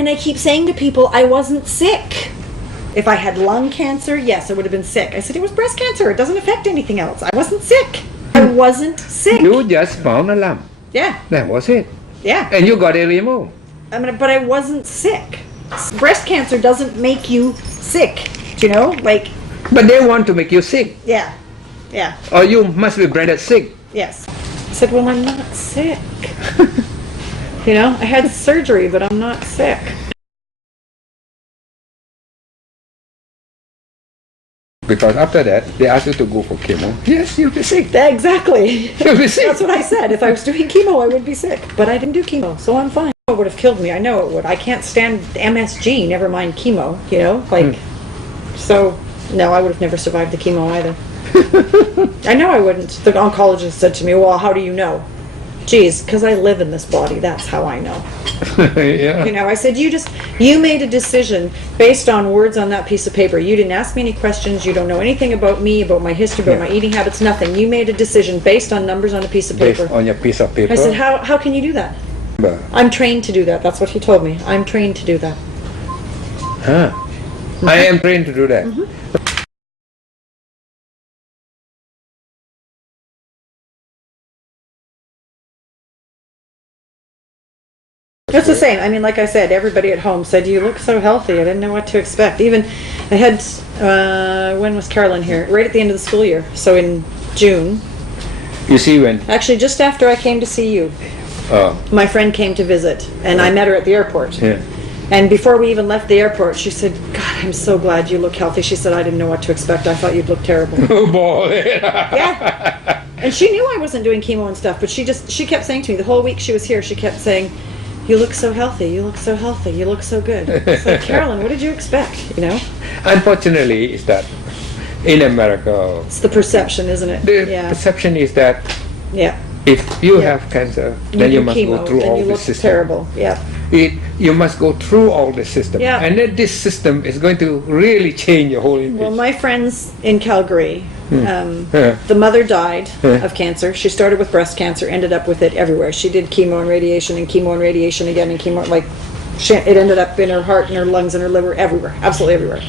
And I keep saying to people, I wasn't sick. If I had lung cancer, yes, I would have been sick. I said, it was breast cancer. It doesn't affect anything else. I wasn't sick. I wasn't sick. You just found a lump. Yeah. That was it. Yeah. And you got it removed. I mean, but I wasn't sick. Breast cancer doesn't make you sick, you know? Like, But they want to make you sick. yeah. Yeah. Or you must be branded sick. Yes. I said, well, I'm not sick. You know, I had surgery, but I'm not sick. Because after that, they ask you to go for chemo. Yes, you'll be sick. Exactly. You'll be sick. That's what I said. If I was doing chemo, I would be sick. But I didn't do chemo, so I'm fine. It would have killed me. I know it would. I can't stand MSG, never mind chemo, you know? Like, so, no, I would have never survived the chemo either. I know I wouldn't. The oncologist said to me, well, how do you know? Geez, because I live in this body, that's how I know. Yeah. You know, I said, you made a decision based on words on that piece of paper. You didn't ask me any questions. You don't know anything about me, about my history, about my eating habits, nothing. You made a decision based on numbers on a piece of paper. Based on your piece of paper. I said, how can you do that? I'm trained to do that. That's what he told me. I'm trained to do that. Huh. I am trained to do that. It's the same. I mean, like I said, everybody at home said, you look so healthy. I didn't know what to expect. Even, I had, when was Carolyn here? Right at the end of the school year. So in June. You see when... Actually, just after I came to see you. My friend came to visit, and I met her at the airport. Yeah. And before we even left the airport, she said, God, I'm so glad you look healthy. She said, I didn't know what to expect. I thought you'd look terrible. Oh boy. Yeah. And she knew I wasn't doing chemo and stuff, but she kept saying to me, the whole week she was here, she kept saying, you look so healthy, you look so healthy, you look so good. It's like, Carolyn, what did you expect, you know? Unfortunately, is that in America, It's the perception, isn't it? the perception is that Yeah. if you have cancer, then you do must chemo, go through and all you the look system. terrible. Yeah. You must go through all the system. Yeah. And then this system is going to really change your whole image. Well, my friends in Calgary, Yeah. the mother died Yeah. of cancer. She started with breast cancer, ended up with it everywhere. She did chemo and radiation again and chemo. Like, it ended up in her heart and her lungs and her liver, everywhere, absolutely everywhere.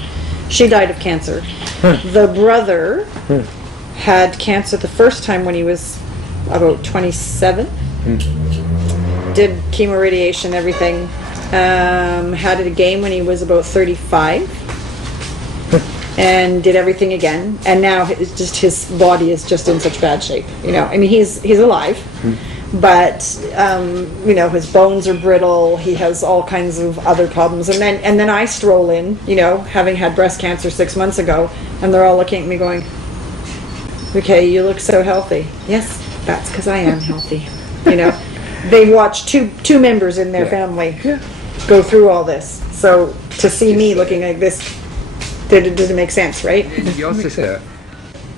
She died of cancer. The brother had cancer the first time when he was about 27. Did chemo, radiation, everything. Had it again when he was about 35. And did everything again, and now it's just his body is just in such bad shape. You know, I mean, he's alive, but you know, his bones are brittle. He has all kinds of other problems, and then I stroll in, you know, having had breast cancer 6 months ago, and they're all looking at me going, "Okay, you look so healthy." Yes, that's because I am healthy. You know, they watched two members in their family go through all this, so to see me looking like this. It doesn't make sense, right? Your sister,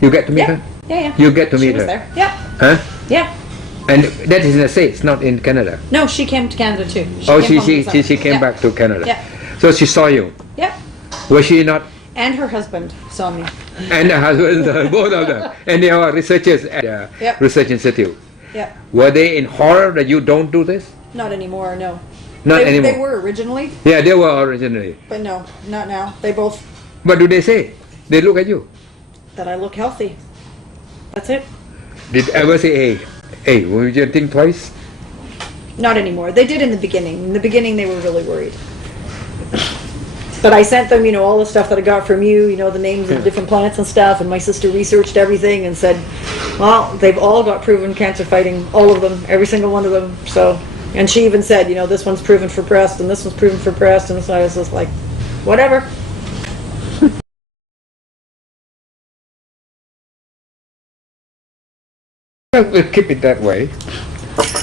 you get to meet her? Yeah. You get to meet She was her? there. Yeah. Huh? Yeah. And that is in the States, not in Canada. No, she came to Canada too. She came home this summer. she came Yeah. back to Canada. Yeah. So she saw you. Yeah. Was she not? And her husband saw me. And her husband, both of them. And they are researchers at the Yep. Research Institute. Yeah. Were they in horror that you don't do this? Not anymore, no. Not they, anymore. They were originally, Yeah, they were originally. but no, not now. They both, What do they say? They look at you. that I look healthy. That's it. Did ever say, hey, will you think twice? Not anymore. They did in the beginning. In the beginning, they were really worried. But I sent them, you know, all the stuff that I got from you, you know, the names of the different planets and stuff, and my sister researched everything and said, well, they've all got proven cancer fighting, all of them, every single one of them. So, and she even said, you know, this one's proven for breast, and this one's proven for breast, and so I was just like, whatever. We'll keep it that way.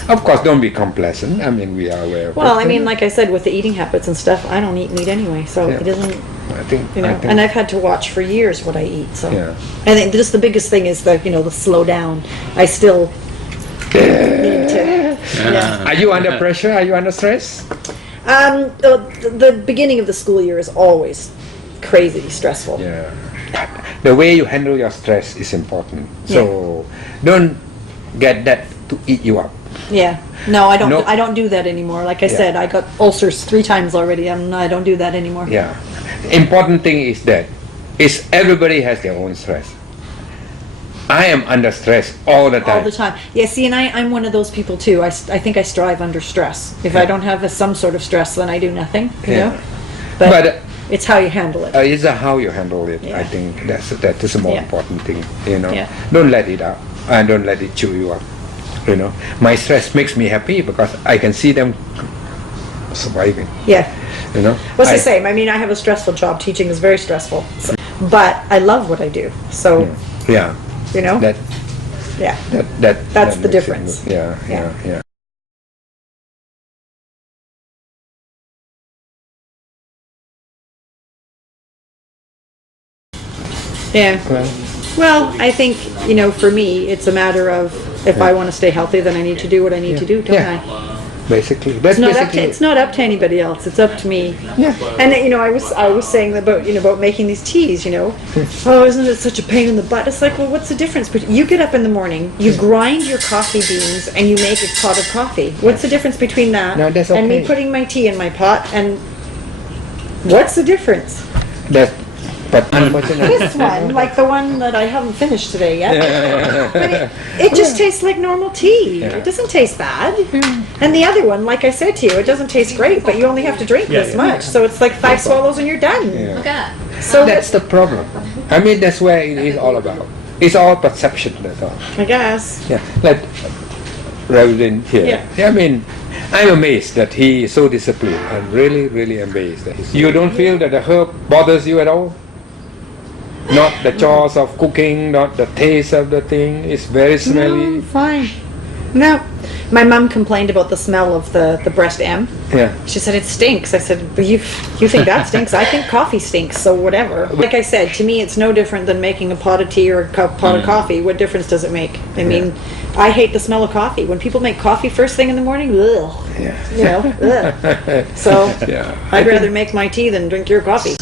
Of course, don't be complacent. I mean, we are aware of Well, it. I mean, like I said, with the eating habits and stuff, I don't eat meat anyway, so Yeah. it isn't, I think, you know, I think and I've had to watch for years what I eat, so. Yeah. I think just the biggest thing is the, you know, the slow down. I still need to, yeah. Are you under pressure? Are you under stress? The beginning of the school year is always crazy stressful. Yeah. The way you handle your stress is important. So don't get that to eat you up. Yeah. No, I don't. No. I don't do that anymore. Like I Yeah. said, I got ulcers 3 times already, and I don't do that anymore. Yeah. Important thing is that is everybody has their own stress. I am under stress all the time. All the time. Yeah. See, and I'm one of those people too. I think I strive under stress. If I Yeah. don't have some sort of stress, then I do nothing. You Yeah. know. But, But, it's how you handle it. It's how you handle it. Yeah. I think that is the more Yeah. important thing. You know, Yeah. don't let it out and don't let it chew you up. You know, my stress makes me happy because I can see them surviving. Yeah. You know, Well, it's the same. I mean, I have a stressful job. Teaching is very stressful. So, but I love what I do. So, Yeah, you know. that Yeah. that That's that the makes it difference. good. Yeah, Yeah. yeah, yeah. Yeah. Well, I think, you know, for me, it's a matter of if I want to stay healthy, then I need to do what I need to do, don't Yeah. I? Basically, that's It's not up to anybody else. It's up to me. Yeah. And you know, I was saying about, you know, about making these teas. You know, oh, isn't it such a pain in the butt? It's like, well, what's the difference? But you get up in the morning, you grind your coffee beans, and you make a pot of coffee. What's the difference between that No, that's and me okay. putting my tea in my pot? And what's the difference? That, but unfortunately, This one, like the one that I haven't finished today yet, but it just tastes like normal tea. Yeah. It doesn't taste bad. And the other one, like I said to you, it doesn't taste great, but you only have to drink this much. So it's like 5 swallows and you're done. Yeah. Look at So That's the problem. I mean, that's where it is all about. It's all perception. That's all. I guess. Yeah, like Reverend here. Yeah. I mean, I'm amazed that he is so disciplined. I'm really, really amazed that he's. You don't feel that the herb bothers you at all? Not the chores of cooking, not the taste of the thing. It's very smelly. No, fine. No. My mom complained about the smell of the breast M. Yeah. She said it stinks. I said, but you think that stinks? I think coffee stinks, so whatever. Like I said, to me it's no different than making a pot of tea or a pot of coffee. What difference does it make? I mean, I hate the smell of coffee. When people make coffee first thing in the morning, ugh. Yeah. You know, ugh. So Yeah. I'd rather make my tea than drink your coffee.